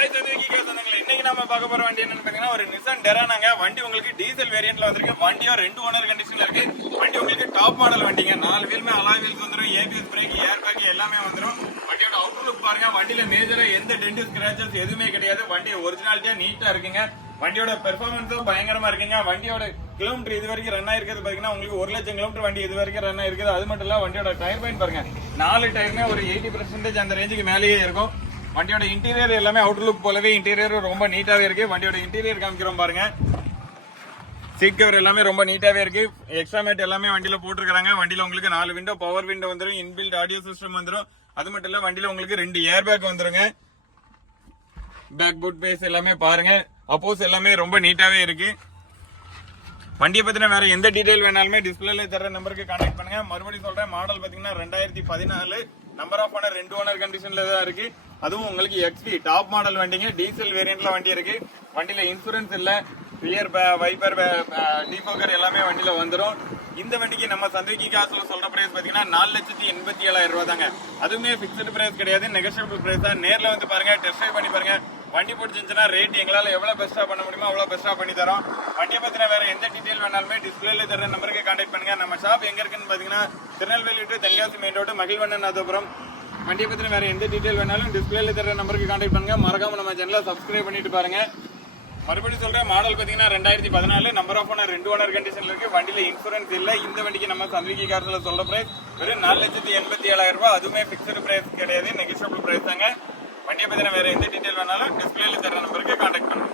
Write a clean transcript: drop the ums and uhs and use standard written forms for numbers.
இன்னைக்கு நம்ம பார்க்க போற வண்டி என்னன்னு பாத்தீங்கன்னா ஒரு நிசான் டெரானாங்க. வண்டி உங்களுக்கு டீசல் வேரியன்ட்ல வந்திருக்கு. வண்டியோ 2 ஓனர் கண்டிஷன்ல இருக்கு. வண்டி உங்களுக்கு டாப் மாடல் வண்டிங்க. 4 வீலுமே அலாய் வீல்ஸ் வந்துரும். ஏபிஎஸ் பிரேக், ஏர் பேக் எல்லாமே வந்துரும். வண்டியோட அவுட்லுக் பாருங்க. வண்டியில மேஜரா எந்த டென்ட் ஸ்கிராச்சஸ் எதுவுமே கிடையாது. வண்டி ஒரிஜினாலிட்டியா நீட்டா இருக்குங்க. வண்டியோட பெர்ஃபார்மன்ஸும் பயங்கரமா இருக்குங்க. வண்டியோட கிலோமீட்டர் இது வரைக்கும் ரன் ஆயிருக்கிறது பாத்தீங்கன்னா உங்களுக்கு 1 லட்சம் கிலோமீட்டர் வண்டி இது வரைக்கும் ரன் ஆயிருக்குது. அது மட்டும் இல்ல வண்டியோட டயர் பாயிண்ட் பாருங்க, 4 டயருமே ஒரு 80% அந்த ரேஞ்சுக்கு மேலேயே இருக்கும். வண்டியோட இன்டீரியர் எல்லாமே அவுட்லுக் போலவே இன்டீரியர் ரொம்ப நீட்டாவே இருக்கு. வண்டியோட இன்டீரியர் காமிக்கிறோம் பாருங்க. சீட் கவர் எல்லாமே ரொம்ப நீட்டாவே இருக்கு. எக்ஸ்ட்ரா மேட் எல்லாமே வண்டியில போட்டுருக்காங்க. வண்டியில உங்களுக்கு 4 விண்டோ பவர் விண்டோ வந்துடும். இன்பில்ட் ஆடியோ சிஸ்டம் வந்துடும். அது மட்டும் இல்ல வண்டியில உங்களுக்கு 2 ஏர் பேக் வந்துருங்க. பேக் புட் பேஸ் எல்லாமே பாருங்க. அப்போஸ் எல்லாமே ரொம்ப நீட்டாவே இருக்கு. வண்டியை பத்தின வேற எந்த டீடைல் வேணாலுமே டிஸ்பிளேல தர நம்பருக்கு கான்டாக்ட் பண்ணுங்க. மறுபடியும் சொல்றேன், மாடல் பாத்தீங்கன்னா 2014, நம்பர் ஆஃப் ஓனர் 2 ஓனர் கண்டிஷன்ல தான் இருக்கு. அதுவும் உங்களுக்கு எக்ஸ்டி டாப் மாடல் வண்டிங்க. டீசல் வேரியன்ட்ல வண்டி இருக்கு. வண்டியில இன்சூரன்ஸ் இல்ல, ரியர் வைப்பர், டிஃபோகர் எல்லாமே வண்டியில வந்துடும். இந்த வண்டிக்கு நம்ம சந்தோஷி காசுல சொல்ற பிரைஸ் பாத்தீங்கன்னா 4,87,000 ரூபாய் தாங்க. அதுவுமே பிக்ஸ்டு பிரைஸ் கிடையாது, நெகோஷியபிள் பிரைஸ் தான். நேர்ல வந்து பாருங்க, டெஸ்ட் ட்ரைவ் பண்ணி பாருங்க. வண்டி பிடிச்சிருந்துச்சுன்னா ரேட் எங்களால எவ்வளவு பெஸ்டா பண்ண முடியுமோ அவ்வளவு பெஸ்டா பண்ணி தரோம். வண்டியை பத்தின வேற எந்த டீடைல் வேணாலுமே டிஸ்பிளேல தர நம்பருக்கு கான்டாக்ட் பண்ணுங்க. நம்ம ஷாப் எங்க இருக்குன்னு பாத்தீங்கன்னா Tirunelveli to Tenkasi main road, Magizhvannanathapuram. வண்டியை பத்தின வேற எந்த டீடைல் வேணாலும் டிஸ்பிளேல தர நம்பருக்கு கான்டாக்ட் பண்ணுங்க. மறக்காம நம்ம சேனலை சப்ஸ்கிரைப் பண்ணிட்டு பாருங்க. மறுபடியும் சொல்றேன், மாடல் பாத்தீங்கன்னா 2014, நம்பர் ஆஃப் ஓனர் 2 ஓனர் கண்டிஷன்ல இருக்கு. வண்டியில இன்சூரன்ஸ் இல்ல. இந்த வண்டிக்கு நம்ம சந்தோஷி காசுல சொல்ற பிரைஸ் வெறும் 4,87,000 ரூபாய். அதுவுமே பிக்ஸ்டு பிரைஸ் கிடையாது, நெகோஷியபிள் பிரைஸ் தாங்க. வண்டியை பத்தின வேற எந்த டீடைல் வேணாலும் டிஸ்பிளேல தர நம்பருக்கு கான்டாக்ட் பண்ணுங்க.